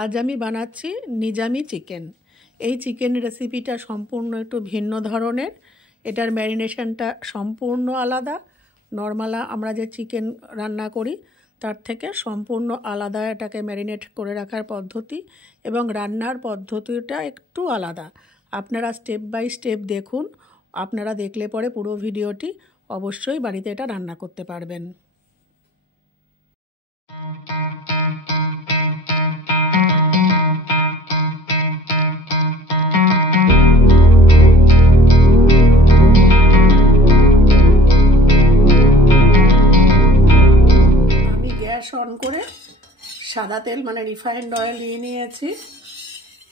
আজ আমি বানাচ্ছি নিজামি চিকেন। এই চিকেন রেসিপিটা সম্পূর্ণ একটু ভিন্ন ধরনের। এটার ম্যারিনেশনটা সম্পূর্ণ আলাদা। নর্মাল আমরা যে চিকেন রান্না করি তার থেকে সম্পূর্ণ আলাদা এটাকে ম্যারিনেট করে রাখার পদ্ধতি, এবং রান্নার পদ্ধতিটা একটু আলাদা। আপনারা স্টেপ বাই স্টেপ দেখুন। আপনারা দেখলে পরে পুরো ভিডিওটি অবশ্যই বাড়িতে এটা রান্না করতে পারবেন। অন করে সাদা তেল মানে রিফাইন্ড অয়েল নিয়েছি।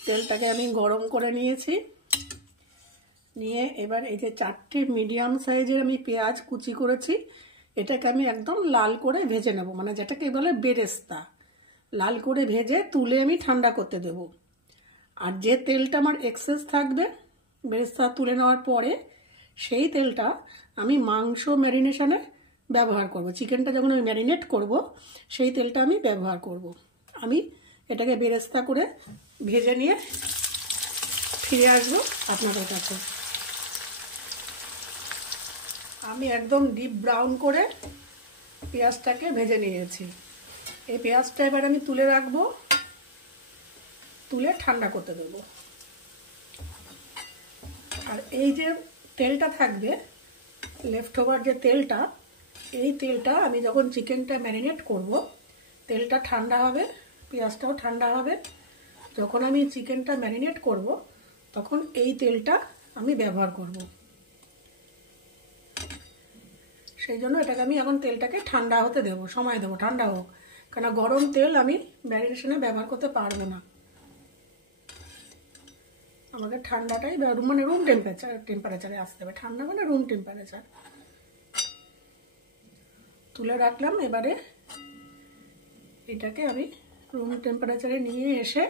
তেলটাকে আমি গরম করে নিয়েছি। নিয়ে এবার এই যে 4টে মিডিয়াম সাইজের আমি পেঁয়াজ কুচি করেছি, এটাকে আমি একদম লাল করে ভেজে নেব, মানে যেটাকে বলে বেরেস্তা। লাল করে ভেজে তুলে আমি ঠান্ডা করতে দেব। আর যে তেলটা আমার এক্সেস থাকবে বেরেস্তা তুলে নেওয়ার পরে, সেই তেলটা আমি মাংস ম্যারিনেশনে ব্যবহার করব। চিকেনটা যখন আমি ম্যারিনেট করব সেই তেলটা আমি ব্যবহার করব। আমি এটাকে বেরেস্তা করে ভেজে নিয়ে ফিরে আসবো আপনাদের কাছে। আমি একদম ডিপ ব্রাউন করে পেঁয়াজটাকে ভেজে নিয়েছি। এই পেঁয়াজটা এবার আমি তুলে রাখবো, তুলে ঠান্ডা করতে দেব। আর এই যে তেলটা থাকবে লেফট ওভার যে তেলটা, এই তেলটা আমি যখন চিকেনটা ম্যারিনেট করব, তেলটা ঠান্ডা হবে, পেঁয়াজটাও ঠান্ডা হবে। যখন আমি চিকেনটা ম্যারিনেট করব তখন এই তেলটা আমি ব্যবহার করব। সেই জন্য এটাকে আমি এখন তেলটাকে ঠান্ডা হতে দেব, সময় দেবো ঠান্ডা হোক, কেন গরম তেল আমি ম্যারিনেশনে ব্যবহার করতে পারবো না। আমাকে ঠান্ডাটাই মানে রুম টেম্পারেচারে আসতে হবে। ঠান্ডা মানে রুম টেম্পারেচার। তুলে রাখলাম। এবারে এটাকে আমি রুম টেম্পারেচারে নিয়ে এসে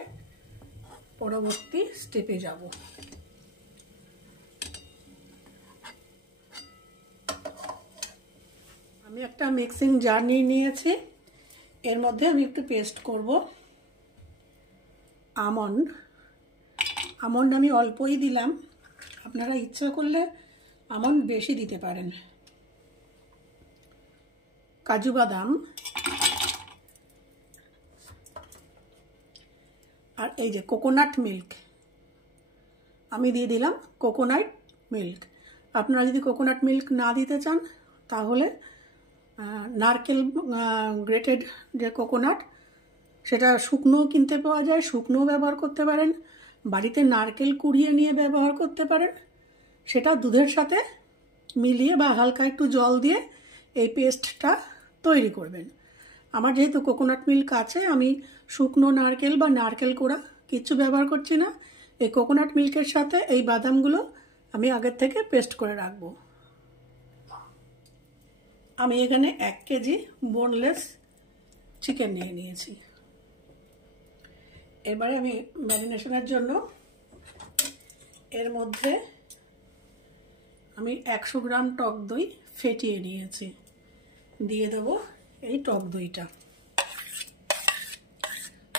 পরবর্তী স্টেপে যাব। আমি একটা মিক্সিং জার নিয়েছি। এর মধ্যে আমি একটু পেস্ট করব আমন্ড। আমি অল্পই দিলাম, আপনারা ইচ্ছা করলে আমন্ড বেশি দিতে পারেন। কাজু বাদাম, আর এই যে কোকোনাট মিল্ক আমি দিয়ে দিলাম। কোকোনাট মিল্ক, আপনারা যদি কোকোনাট মিল্ক না দিতে চান তাহলে নারকেল গ্রেটেড যে কোকোনাট, সেটা শুকনোও কিনতে পাওয়া যায়, শুকনোও ব্যবহার করতে পারেন। বাড়িতে নারকেল কুড়িয়ে নিয়ে ব্যবহার করতে পারেন। সেটা দুধের সাথে মিলিয়ে বা হালকা একটু জল দিয়ে এই পেস্টটা তৈরি করবেন। আমার যেহেতু কোকোনাট মিল্ক আছে, আমি শুকনো নারকেল বা নারকেল কোড়া কিছু ব্যবহার করছি না। এই কোকোনাট মিল্কের সাথে এই বাদামগুলো আমি আগের থেকে পেস্ট করে রাখবো। আমি এখানে 1 কেজি বোনলেস চিকেন নিয়ে নিয়েছি। এবারে আমি ম্যারিনেশনের জন্য এর মধ্যে আমি 100 গ্রাম টক দই ফেটিয়ে নিয়েছি, দিয়ে দেব এই টক দইটা।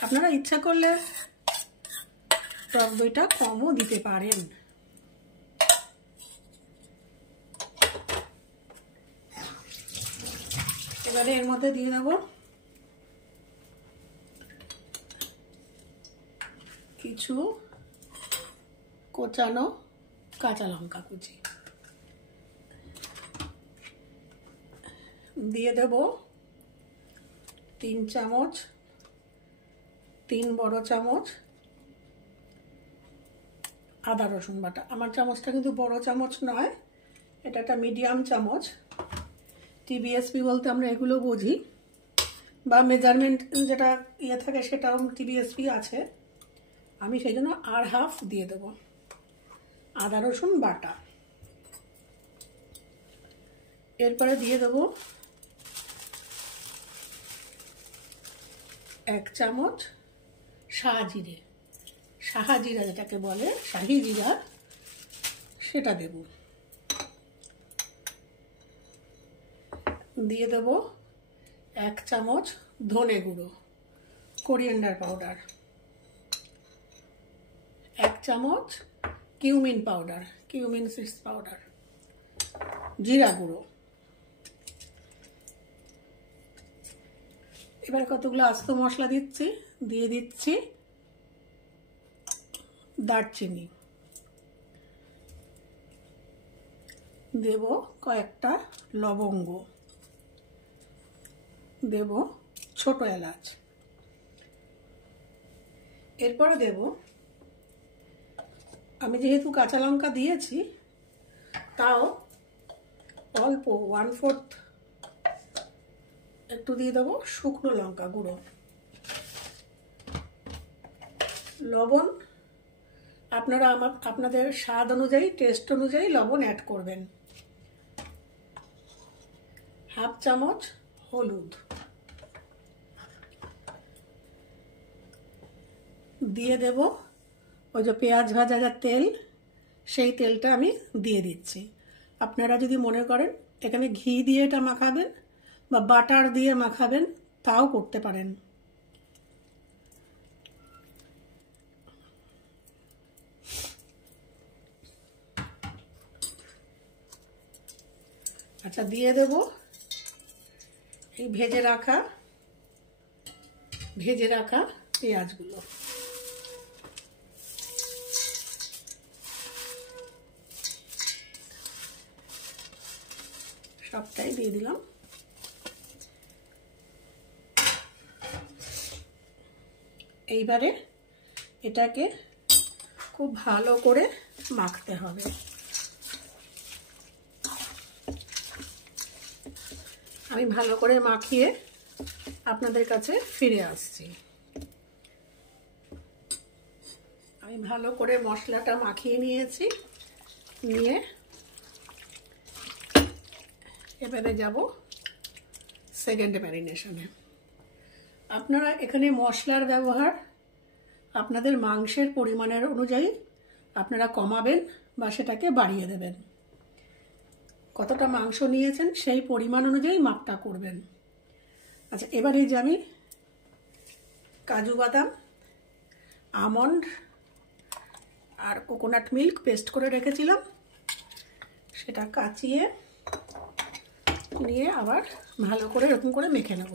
আপনারা ইচ্ছা করলে টক দইটা কমও দিতে পারেন। এবারে এর মধ্যে দিয়ে দেব কিছু কোচানো কাঁচা লঙ্কা কুচি, দিয়ে দেব 3 চামচ, 3 বড় চামচ আদা রসুন বাটা। আমার চামচটা কিন্তু বড় চামচ নয়, এটা একটা মিডিয়াম চামচ। টিবিএসপি বলতে আমরা এগুলো বুঝি, বা মেজারমেন্ট যেটা ইয়ে থাকে সেটাও টিবিএসপি আছে। আমি সেই জন্য আর হাফ দিয়ে দেব আদা রসুন বাটা। এরপরে দিয়ে দেব 1 চামচ শাহজিরা যেটাকে বলে, শাহি জিরা, সেটা দেব। দিয়ে দেব 1 চামচ ধনে গুঁড়ো, কোরিয়েন্ডার পাউডার। 1 চামচ cumin powder, cumin seeds powder, জিরা গুঁড়ো। এবার কতগুলো আস্ত মশলা দিচ্ছি, দিয়ে দিচ্ছি দারচিনি, দেব কয়েকটা লবঙ্গ, দেব ছোট এলাচ, এরপরে দেব, আমি যেহেতু কাঁচা লঙ্কা দিয়েছি তাও অল্প 1/4 একটু দিয়ে দেবো শুকনো লঙ্কা গুঁড়ো। লবণ আপনারা আপনাদের স্বাদ অনুযায়ী, টেস্ট অনুযায়ী লবণ অ্যাড করবেন। 1/2 চামচ হলুদ দিয়ে দেব। ওই যে পেঁয়াজ ভাজা যা তেল, সেই তেলটা আমি দিয়ে দিচ্ছি। আপনারা যদি মনে করেন এখানে ঘি দিয়ে এটা মাখাবেন বা বাটার দিয়ে মাখাবেন, তাও করতে পারেন। আচ্ছা, দিয়ে দেব এই ভেজে রাখা পেঁয়াজগুলো। সবটাই দিয়ে দিলাম। এইবারে এটাকে খুব ভালো করে মাখতে হবে। আমি ভালো করে মাখিয়ে আপনাদের কাছে ফিরে আসছি। আমি ভালো করে মশলাটা মাখিয়ে নিয়েছি, নিয়ে এবারে যাব সেকেন্ড ম্যারিনেশনে। আপনারা এখানে মশলার ব্যবহার আপনাদের মাংসের পরিমাণের অনুযায়ী আপনারা কমাবেন বা সেটাকে বাড়িয়ে দেবেন। কতটা মাংস নিয়েছেন সেই পরিমাণ অনুযায়ী মাপটা করবেন। আচ্ছা, এবার এই যে আমি কাজু বাদাম, আমন্ড আর কোকোনাট মিল্ক পেস্ট করে রেখেছিলাম, সেটা কাচিয়ে নিয়ে আবার ভালো করে এরকম করে মেখে নেব।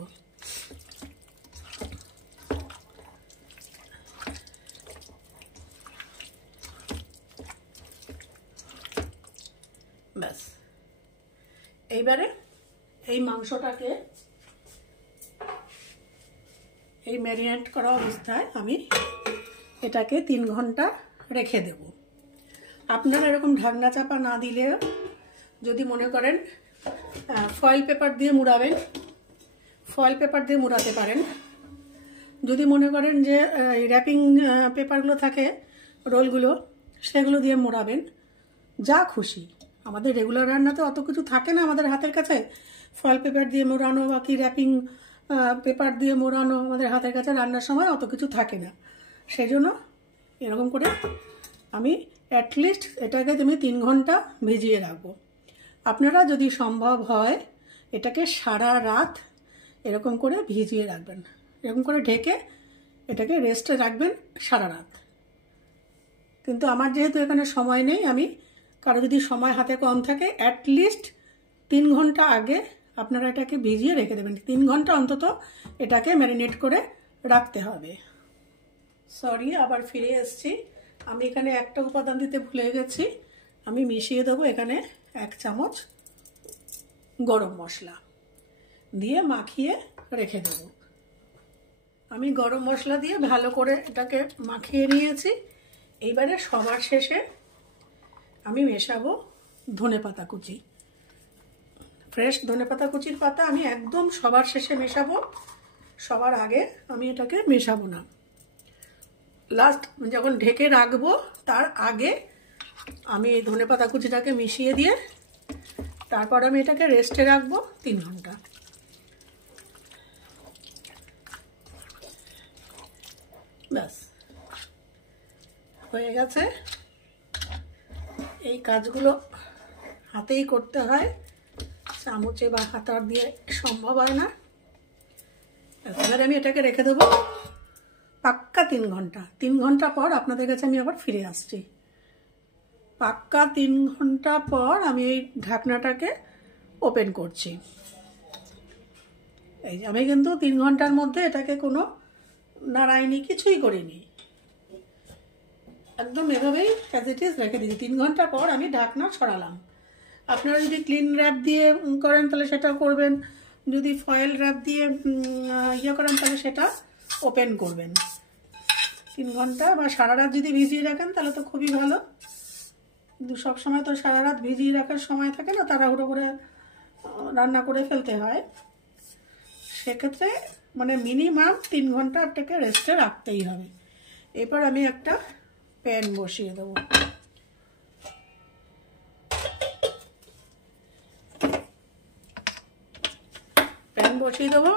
ব্যাস, এইবারে এই মাংসটাকে এই ম্যারিনেট করা অবস্থায় আমি এটাকে 3 ঘন্টা রেখে দেব। আপনারা এরকম ঢাকনা চাপা না দিলে, যদি মনে করেন ফয়েল পেপার দিয়ে মুড়াবেন, ফয়েল পেপার দিয়ে মুড়াতে পারেন। যদি মনে করেন যে র্যাপিং পেপারগুলো থাকে, রোলগুলো, সেগুলো দিয়ে মোড়াবেন, যা খুশি। আমাদের রেগুলার রান্নাতে অত কিছু থাকে না আমাদের হাতের কাছে, ফয়েল পেপার দিয়ে মোড়ানো বা কি র্যাপিং পেপার দিয়ে মোড়ানো আমাদের হাতের কাছে রান্নার সময় অত কিছু থাকে না। সেই জন্য এরকম করে আমি অ্যাটলিস্ট এটাকে 3 ঘন্টা ভিজিয়ে রাখবো। আপনারা যদি সম্ভব হয় এটাকে সারা রাত এরকম করে ভিজিয়ে রাখবেন, এরকম করে ঢেকে এটাকে রেস্টে রাখবেন সারা রাত। কিন্তু আমার যেহেতু এখানে সময় নেই, আমি কারো যদি সময় হাতে কম থাকে, অ্যাটলিস্ট 3 ঘন্টা আগে আপনারা এটাকে ভিজিয়ে রেখে দেবেন। 3 ঘন্টা অন্তত এটাকে ম্যারিনেট করে রাখতে হবে। সরি, আবার ফিরে এসেছি। আমি এখানে একটা উপাদান দিতে ভুলে গেছি। আমি মিশিয়ে দেবো এখানে 1 চামচ গরম মশলা, দিয়ে মাখিয়ে রেখে দেব। আমি গরম মশলা দিয়ে ভালো করে এটাকে মাখিয়ে নিয়েছি। এইবারে সবার শেষে আমি মেশাবো ধনেপাতা কুচি। ফ্রেশ ধনেপাতা কুচির পাতা আমি একদম সবার শেষে মেশাবো, সবার আগে আমি এটাকে মেশাবো না। লাস্ট যখন ঢেকে রাখবো তার আগে আমি এই ধনেপাতা কুচিটাকে মিশিয়ে দিয়ে তারপর আমি এটাকে রেস্টে রাখবো 3 ঘন্টা। ব্যাস, হয়ে গেছে। এই কাজগুলো হাতেই করতে হয়, চামচে বা হাতার দিয়ে সম্ভব হয় না। এবার আমি এটাকে রেখে দেবো পাক্কা পাক্কা 3 ঘন্টা। 3 ঘন্টা পর আপনাদের কাছে আমি আবার ফিরে আসছি। পাক্কা 3 ঘন্টা পর আমি এই ঢাকনাটাকে ওপেন করছি। এই যে আমি কিন্তু 3 ঘন্টার মধ্যে এটাকে কোনো নাড়াইনি, কিছুই করিনি, একদম এভাবেই অ্যাজ ইট ইজ রেখে দিয়েছি। 3 ঘন্টা পর আমি ঢাকনা ছড়ালাম। আপনারা যদি ক্লিন র্যাপ দিয়ে করেন তাহলে সেটা করবেন, যদি ফয়েল র্যাপ দিয়ে ইয়ে করেন তাহলে সেটা ওপেন করবেন। 3 ঘন্টা বা সারা রাত যদি ভিজিয়ে রাখেন তাহলে তো খুবই ভালো, কিন্তু সবসময় তো সারা রাত ভিজিয়ে রাখার সময় থাকে না, তাড়াহুড়ো করে রান্না করে ফেলতে হয়। সেক্ষেত্রে মানে মিনিমাম 3 ঘন্টা আপনাকে রেস্টে রাখতেই হবে। এরপর আমি একটা প্যান বসিয়ে দেবো। প্যান বসিয়ে দেবো।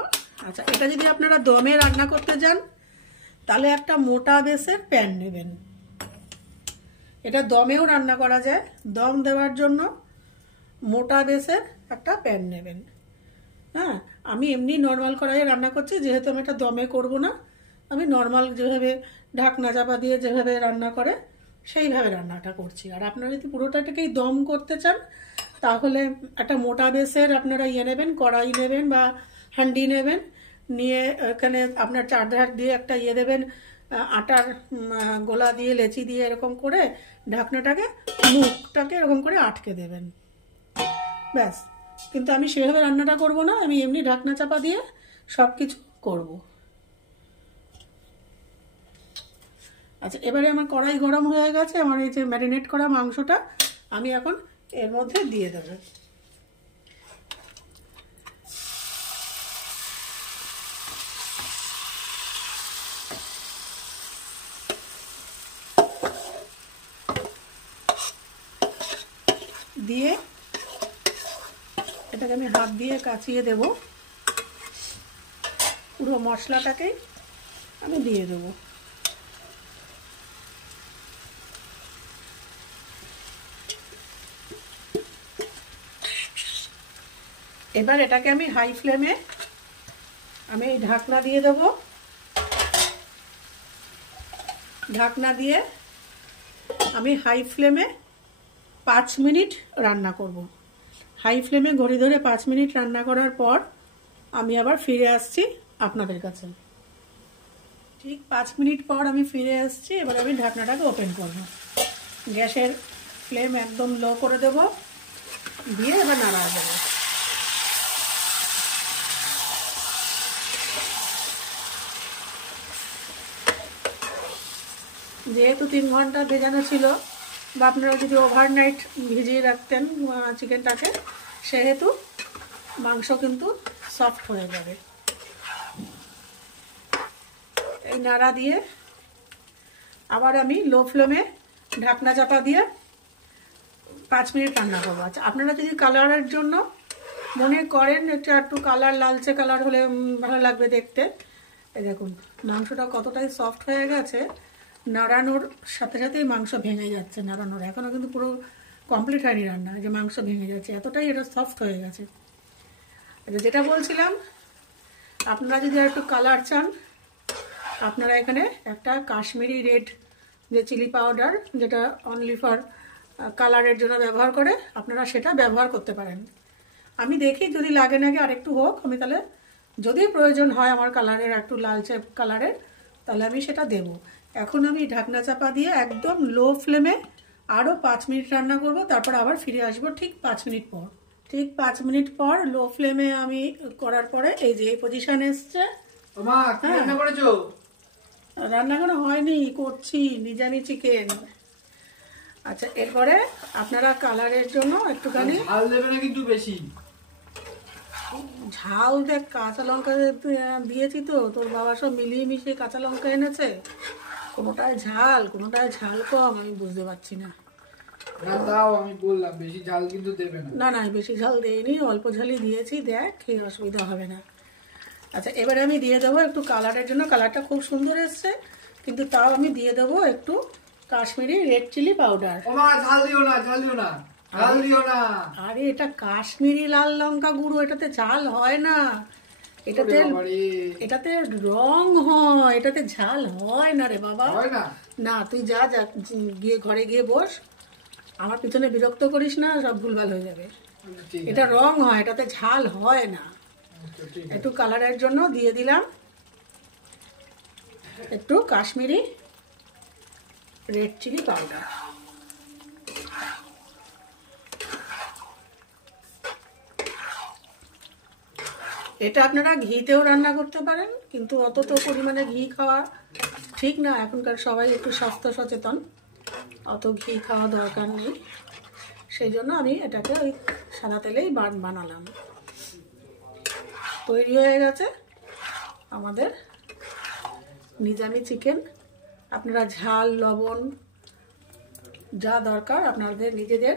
আচ্ছা, এটা যদি আপনারা দমে রান্না করতে যান তাহলে একটা মোটা বেসের প্যান নেবেন। এটা দমেও রান্না করা যায়। দম দেওয়ার জন্য মোটা বেসের একটা প্যান নেবেন। হ্যাঁ, আমি এমনি নর্মাল কড়াইয়ে রান্না করছি, যেহেতু আমি এটা দমে করব না, আমি নর্মাল যেভাবে ঢাকনা চাপা দিয়ে যেভাবে রান্না করে সেইভাবে রান্নাটা করছি। আর আপনারা যদি পুরোটাকেই দম করতে চান তাহলে একটা মোটা বেসের আপনারা ইয়ে নেবেন, কড়াই নেবেন বা হান্ডি নেবেন, নিয়ে এখানে আপনার চারধার দিয়ে একটা ইয়ে দেবেন, আটার গোলা দিয়ে লেচি দিয়ে এরকম করে ঢাকনাটাকে মুখটাকে এরকম করে আটকে দেবেন, ব্যাস। কিন্তু আমি সেভাবে রান্নাটা করব না, আমি এমনি ঢাকনা চাপা দিয়ে সব কিছু করবো। আচ্ছা, এবারে আমার কড়াই গরম হয়ে গেছে। আমার এই যে ম্যারিনেট করা মাংসটা আমি এখন এর মধ্যে দিয়ে দেব। দিয়ে এটাকে আমি হাত দিয়ে কাচিয়ে দেব। পুরো মশলাটাকেই আমি দিয়ে দেবো। এবার এটাকে আমি হাই ফ্লেমে আমি এই ঢাকনা দিয়ে দেব। ঢাকনা দিয়ে আমি হাই ফ্লেমে 5 মিনিট রান্না করব। হাই ফ্লেমে ঘড়ি ধরে 5 মিনিট রান্না করার পর আমি আবার ফিরে আসছি আপনাদের কাছে। ঠিক 5 মিনিট পর আমি ফিরে আসছি। এবার আমি ঢাকনাটাকে ওপেন করব। গ্যাসের ফ্লেম একদম লো করে দেব, দিয়ে এবার নাড়া দেবো। যেহেতু 3 ঘন্টা ভেজানো ছিল, বা আপনারা যদি ওভারনাইট ভিজিয়ে রাখতেন চিকেনটাকে, সেহেতু মাংস কিন্তু সফট হয়ে যাবে। এই নাড়া দিয়ে আবার আমি লো ফ্লেমে ঢাকনা চাপা দিয়ে 5 মিনিট রান্না করবো। আচ্ছা, আপনারা যদি কালারের জন্য মনে করেন একটু কালার লালচে কালার হলে ভালো লাগবে দেখতে, এই দেখুন মাংসটা কতটাই সফট হয়ে গেছে। নাড়ানোর সাথে সাথেই মাংস ভেঙে যাচ্ছে। নাড়ানোর এখনও কিন্তু পুরো কমপ্লিট হয়নি রান্না, যে মাংস ভেঙে যাচ্ছে, এতটাই এটা সফট হয়ে গেছে। আচ্ছা, যেটা বলছিলাম, আপনারা যদি আর একটু কালার চান, আপনারা এখানে একটা কাশ্মীরি রেড যে চিলি পাউডার, যেটা অনলি ফর কালারের জন্য ব্যবহার করে, আপনারা সেটা ব্যবহার করতে পারেন। আমি দেখি যদি লাগে নাকি আরেকটু হোক, আমি তাহলে যদি প্রয়োজন হয় আমার কালারের একটু লালচে কালারের, তাহলে আমি সেটা দেব। এখন আমি ঢাকনা চাপা দিয়ে একদম লো ফ্লেমে আরও 5 মিনিট রান্না করব, তারপর আবার ফিরে আসবো ঠিক 5 মিনিট পর। ঠিক 5 মিনিট পর লো ফ্লেমে আমি করার পরে এই যে এই পজিশনে এসছে। রান্না করা হয়নি, করছি নিজানি চিকেন। আচ্ছা, এরপরে আপনারা কালারের জন্য একটুখানি ঝাল দেবে না, কিন্তু বেশি ঝাল দেখ, কাঁচা লঙ্কা দিয়েছি তো, তোর বাবা সব মিলিয়ে মিশিয়ে কাঁচা লঙ্কা এনেছে, কোনোটায় ঝাল কোনোটায় ঝাল কম, আমি বুঝতে পারছি না। তাও আমি বললাম বেশি ঝাল কিন্তু দেবে না। না না, বেশি ঝাল দেইনি, অল্প ঝালই দিয়েছি, দেখ খেয়ে অসুবিধা হবে না। আচ্ছা, এবারে আমি দিয়ে দেবো একটু কালারের জন্য, কালারটা খুব সুন্দর এসছে, কিন্তু তাও আমি দিয়ে দেবো একটু কাশ্মীরি রেড চিলি পাউডার। ঝাল দিও না, ঝাল দিও না, ঝাল দিও না। আরে এটা কাশ্মীরি লাল লঙ্কা গুঁড়ো, এটাতে ঝাল হয় না। এটাতে এটাতে রং হয়, এটাতে ঝাল হয় না রে বাবা। না তুই যা যা গিয়ে ঘরে গিয়ে বস, আমার পিছনে বিরক্ত করিস না, সব ভুলভাল হয়ে যাবে। এটা রং হয়, এটাতে ঝাল হয় না। একটু কালারের জন্য দিয়ে দিলাম একটু কাশ্মীরি রেড চিলি পাউডার। এটা আপনারা ঘিতেও রান্না করতে পারেন, কিন্তু অত তো পরিমাণে ঘি খাওয়া ঠিক না, এখনকার সবাই একটু স্বাস্থ্য সচেতন, অত ঘি খাওয়া দরকার নেই। সেই জন্য আমি এটাকে ওই সাদা তেলেই বানালাম। তৈরি হয়ে গেছে আমাদের নিজামি চিকেন। আপনারা ঝাল লবণ যা দরকার আপনাদের নিজেদের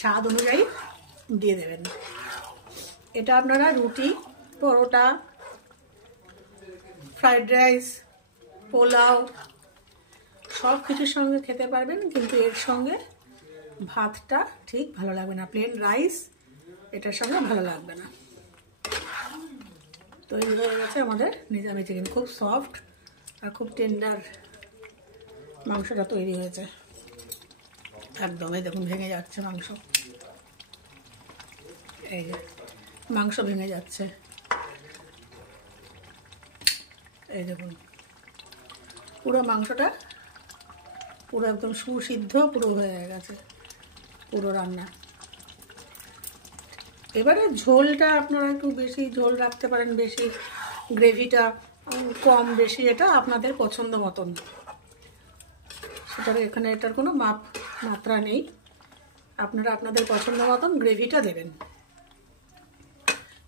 স্বাদ অনুযায়ী দিয়ে দেবেন। এটা আপনারা রুটি, পরোটা, ফ্রাইড রাইস, পোলাও সব কিছুর সঙ্গে খেতে পারবেন, কিন্তু এর সঙ্গে ভাতটা ঠিক ভালো লাগবে না, প্লেন রাইস এটার সঙ্গে ভালো লাগবে না। তৈরি হয়ে গেছে আমাদের নিজামি চিকেন, খুব সফট আর খুব টেন্ডার মাংসটা তৈরি হয়েছে। একদমই দেখুন ভেঙে যাচ্ছে মাংস, এই যে মাংস ভেঙে যাচ্ছে, এই দেখুন পুরো মাংসটা পুরো একদম সুসিদ্ধ পুরো হয়ে গেছে পুরো রান্না। এবারে ঝোলটা আপনারা একটু বেশি ঝোল রাখতে পারেন, বেশি গ্রেভিটা কম বেশি, এটা আপনাদের পছন্দ মতন। সেটার এখানে এটার কোনো মাত্রা নেই, আপনারা আপনাদের পছন্দ মতন গ্রেভিটা দেবেন।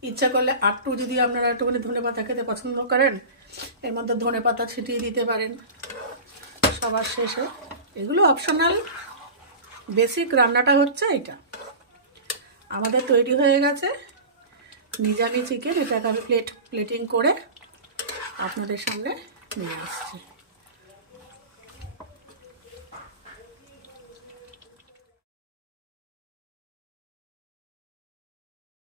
ইচ্ছা করলে আটটু যদি আপনারা একটুখানি ধনেপাতা খেতে পছন্দ করেন, এর মধ্যে ধনেপাতা ছিটিয়ে দিতে পারেন সবার শেষে। এগুলো অপশনাল, বেসিক রান্নাটা হচ্ছে এটা। আমাদের তৈরি হয়ে গেছে নিজামি চিকেন। এটাকে আমি প্লেটিং করে আপনাদের সামনে নিয়ে আসছি।